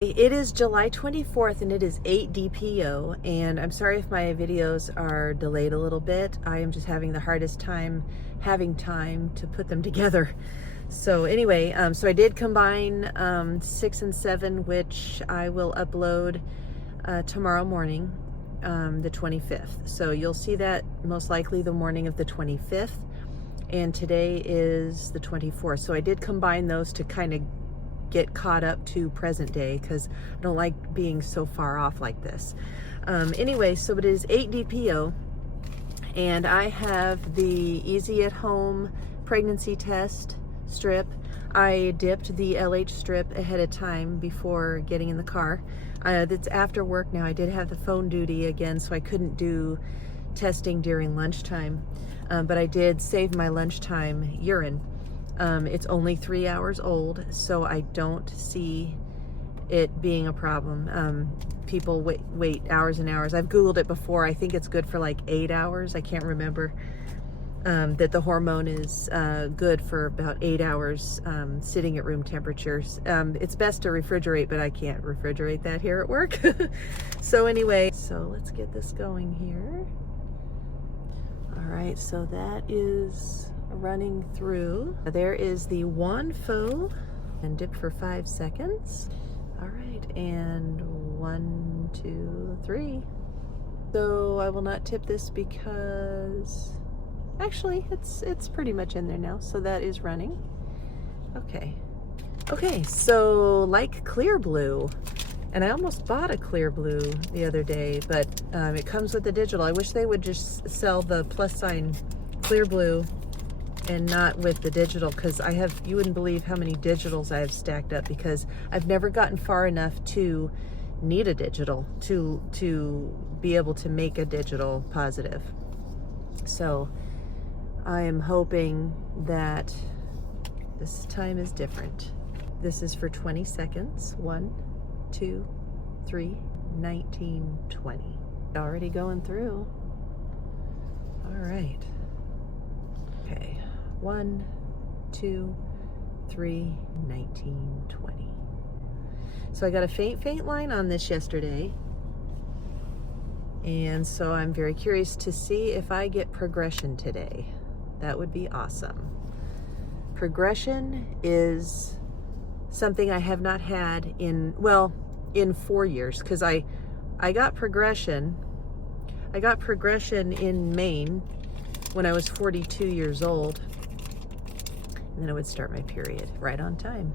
It is July 24th and it is 8 DPO, and I'm sorry if my videos are delayed a little bit. I am just having the hardest time having time to put them together. So anyway, so I did combine 6 and 7, which I will upload tomorrow morning, the 25th. So you'll see that most likely the morning of the 25th, and today is the 24th. So I did combine those to kind of get caught up to present day because I don't like being so far off like this. Anyway, so it is 8 DPO, and I have the Easy at Home pregnancy test strip. I dipped the LH strip ahead of time before getting in the car. It's after work now. I did have the phone duty again, so I couldn't do testing during lunchtime, but I did save my lunchtime urine. It's only 3 hours old, so I don't see it being a problem. People wait hours and hours. I've Googled it before. I think it's good for like 8 hours. I can't remember. That the hormone is good for about 8 hours sitting at room temperatures. It's best to refrigerate, but I can't refrigerate that here at work. So anyway, so let's get this going here. All right, so that is running through. There is the Wanfo, and dip for 5 seconds. All right, and 1, 2, 3. So I will not tip this because actually it's pretty much in there now. So that is running. Okay, so like clear blue, and I almost bought a clear blue the other day, but it comes with the digital. I wish they would just sell the plus sign clear blue and not with the digital, because you wouldn't believe how many digitals I have stacked up, because I've never gotten far enough to need a digital to be able to make a digital positive. So I am hoping that this time is different. This is for 20 seconds. 1, 2, 3, 19, 20. Already going through. All right. Okay. 1, 2, 3, 19, 20. So I got a faint line on this yesterday. And so I'm very curious to see if I get progression today. That would be awesome. Progression is something I have not had in 4 years, because I got progression. I got progression in Maine when I was 42 years old. And then I would start my period right on time.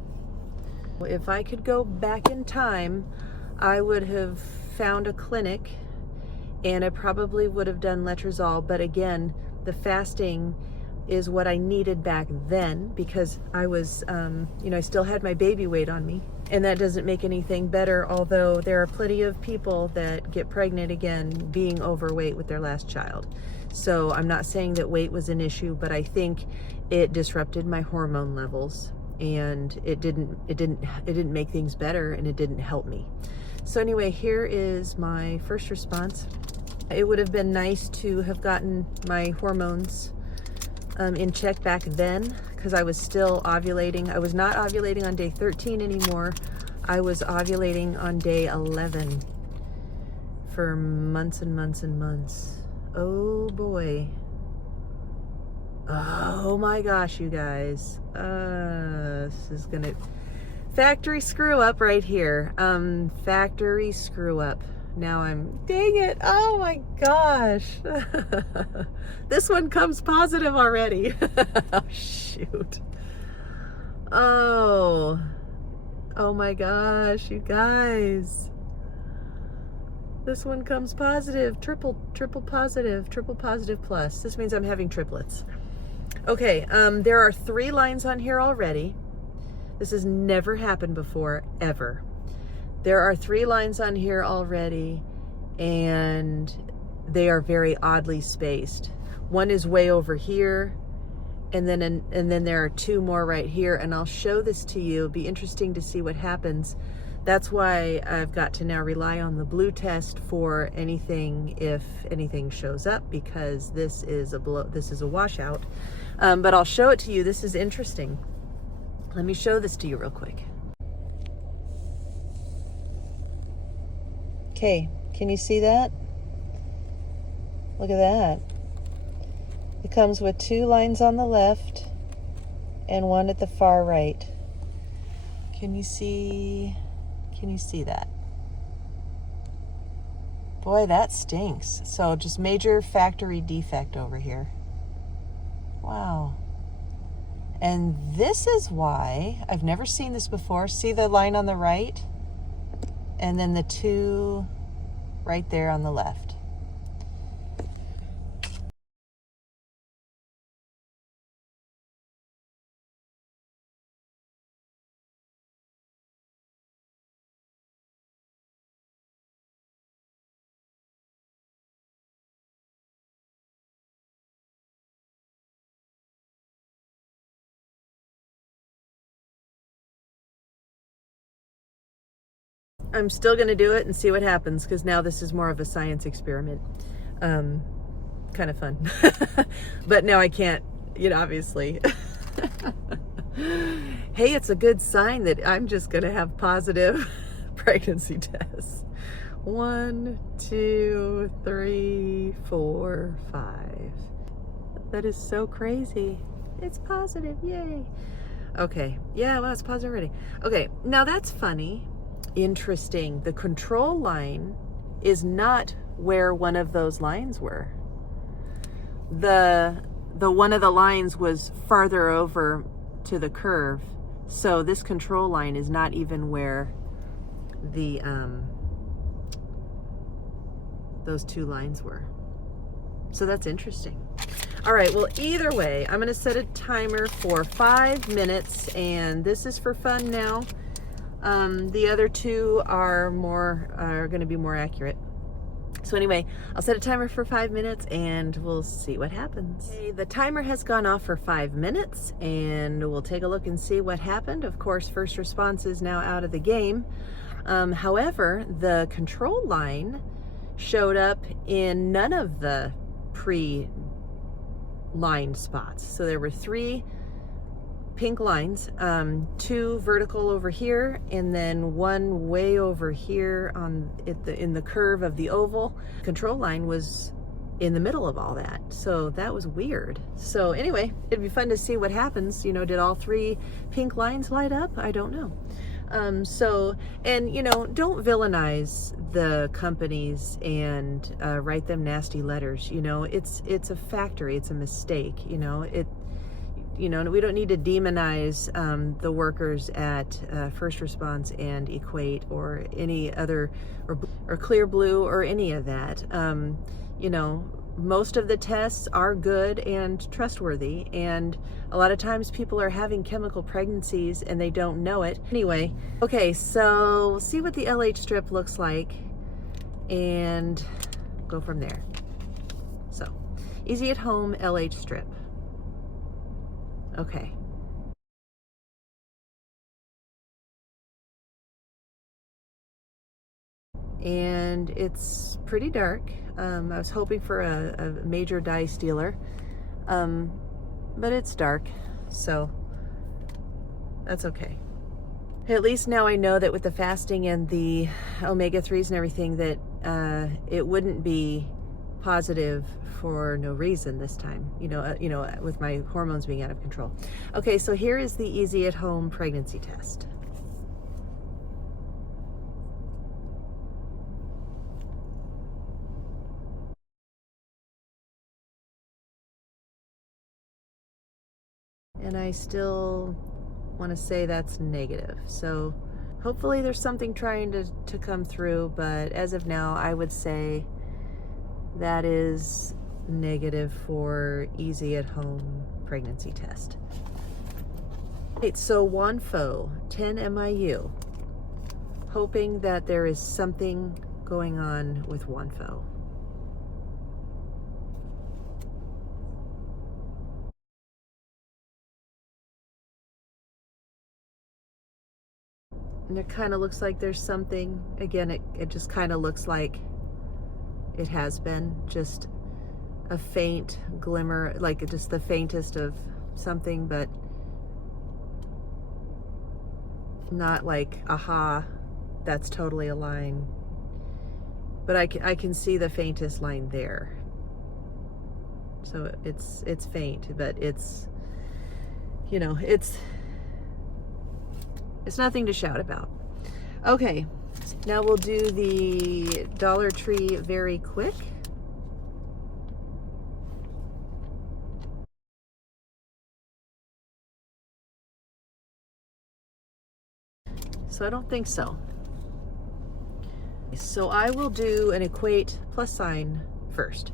If I could go back in time, I would have found a clinic, and I probably would have done letrozole. But again, the fasting is what I needed back then, because I was, I still had my baby weight on me, and that doesn't make anything better. Although there are plenty of people that get pregnant again being overweight with their last child. So I'm not saying that weight was an issue, but I think it disrupted my hormone levels, and it didn't make things better, and it didn't help me. So anyway, here is my first response. It would have been nice to have gotten my hormones in check back then, because I was still ovulating. I was not ovulating on day 13 anymore. I was ovulating on day 11 for months and months and months. Oh boy. Oh my gosh, you guys. This is gonna factory screw up right here. Factory screw up. Now dang it. Oh my gosh. This one comes positive already. Oh, shoot. Oh my gosh, you guys. This one comes positive, triple positive plus. This means I'm having triplets. Okay, there are 3 lines on here already. This has never happened before, ever. There are 3 lines on here already, and they are very oddly spaced. One is way over here, and then there are 2 more right here, and I'll show this to you. It'll be interesting to see what happens. That's why I've got to now rely on the blue test for anything, if anything shows up, because this is a washout. But I'll show it to you. This is interesting. Let me show this to you real quick. Okay, can you see that? Look at that. It comes with 2 lines on the left and 1 at the far right. Can you see that? Boy, that stinks. So just major factory defect over here. Wow. And this is why, I've never seen this before. See the line on the right? And then the 2 right there on the left. I'm still gonna do it and see what happens, because now this is more of a science experiment. Kind of fun. But now I can't, obviously. Hey, it's a good sign that I'm just gonna have positive pregnancy tests. 1, 2, 3, 4, 5. That is so crazy. It's positive, yay. Okay, yeah, well, it's positive already. Okay, now that's funny. Interesting. The control line is not where one of those lines were. The one of the lines was farther over to the curve, so this control line is not even where the those 2 lines were. So that's interesting. All right, well, either way, I'm gonna set a timer for 5 minutes, and this is for fun now. The other 2 are going to be more accurate. So anyway, I'll set a timer for 5 minutes and we'll see what happens. Okay, the timer has gone off for 5 minutes and we'll take a look and see what happened. Of course, first response is now out of the game. However, the control line showed up in none of the pre-lined spots. So there were 3 pink lines, 2 vertical over here, and then 1 way over here in the curve of the oval. Control line was in the middle of all that, so that was weird. So anyway, it'd be fun to see what happens. Did all 3 pink lines light up? I don't know. And don't villainize the companies and write them nasty letters. It's a factory, it's a mistake. We don't need to demonize the workers at First Response and Equate or any other, or Clear Blue or any of that. Most of the tests are good and trustworthy, and a lot of times people are having chemical pregnancies and they don't know it. Anyway, okay, so we'll see what the LH strip looks like and go from there. So, easy at home LH strip. Okay. And it's pretty dark. I was hoping for a major dye stealer, but it's dark, so that's okay. At least now I know that with the fasting and the omega-3s and everything that it wouldn't be positive for no reason this time, with my hormones being out of control. Okay, so here is the easy at home pregnancy test. And I still want to say that's negative. So hopefully there's something trying to come through, but as of now, I would say that is negative for easy at home pregnancy test. Right, so Wanfo, 10 MIU, hoping that there is something going on with Wanfo. And it kind of looks like there's something. Again, it just kind of looks like it has been just a faint glimmer, like just the faintest of something, but not like, aha, that's totally a line. but I can see the faintest line there. So it's faint, but it's, you know, it's nothing to shout about. Okay, now we'll do the Dollar Tree Very Quick. So I don't think so. So I will do an Equate plus sign first.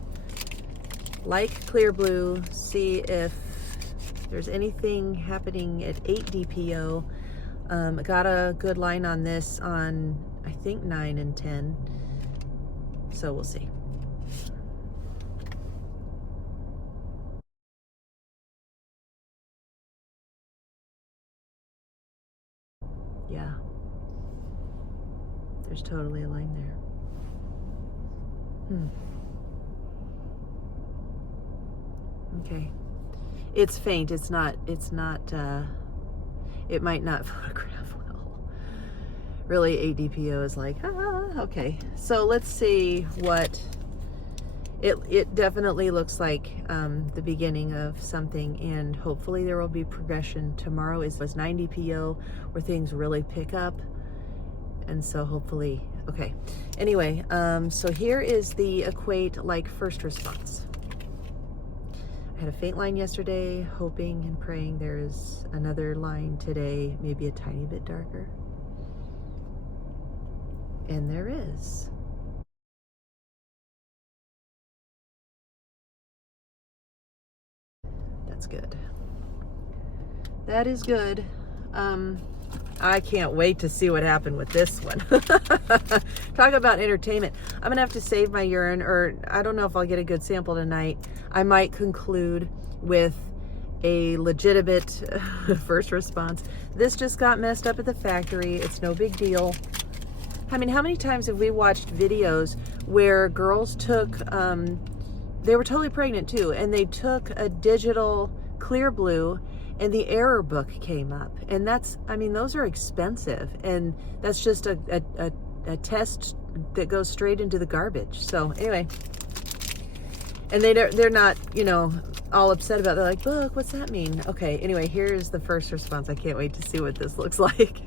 Like clear blue, see if there's anything happening at 8 DPO. I got a good line on this on, I think, 9 and 10. So we'll see. Yeah. There's totally a line there. Okay. It's faint. It's not, it might not photograph well. Really, 8 DPO is like, okay. So let's see what, it definitely looks like the beginning of something, and hopefully there will be progression. Tomorrow is 9 DPO where things really pick up. And so hopefully, okay. Anyway, so here is the Equate like first response. I had a faint line yesterday, hoping and praying there's another line today, maybe a tiny bit darker. And there is. That's good. That is good. I can't wait to see what happened with this one. Talk about entertainment. I'm gonna have to save my urine, or I don't know if I'll get a good sample tonight. I might conclude with a legitimate first response. This just got messed up at the factory. It's no big deal. I mean, how many times have we watched videos where girls took, they were totally pregnant too, and they took a digital clear blue and the error book came up, and that's, I mean, those are expensive, and that's just a test that goes straight into the garbage. So anyway, and they're not, you know, all upset about it. They're like, book, what's that mean? Okay, anyway, here's the first response. I can't wait to see what this looks like.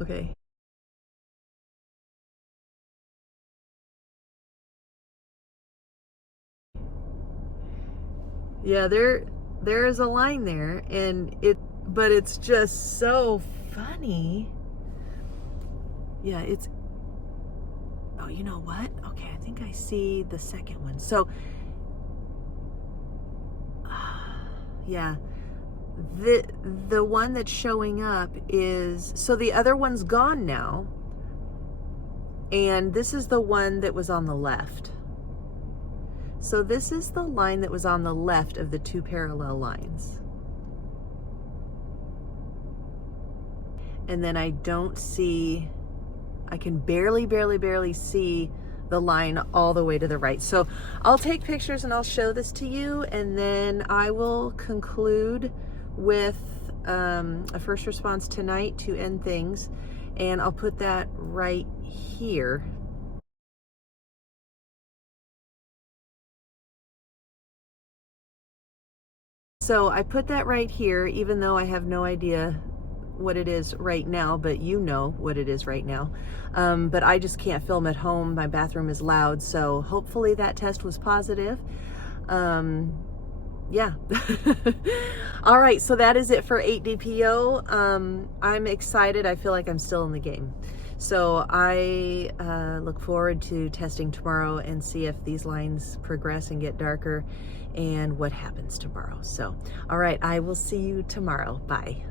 Okay. Yeah, there is a line there, and but it's just so funny. Yeah, it's, oh, you know what? Okay, I think I see the second one. So, yeah, the one that's showing up is, so the other one's gone now, and this is the one that was on the left. So this is the line that was on the left of the two parallel lines. And then I don't see, I can barely see the line all the way to the right. So I'll take pictures and I'll show this to you, and then I will conclude with a first response tonight to end things, and I'll put that right here. So I put that right here, even though I have no idea what it is right now, but you know what it is right now. But I just can't film at home. My bathroom is loud, so hopefully that test was positive. Yeah. All right, so that is it for 8 DPO. I'm excited. I feel like I'm still in the game. So I look forward to testing tomorrow and see if these lines progress and get darker and what happens tomorrow. So, all right, I will see you tomorrow. Bye.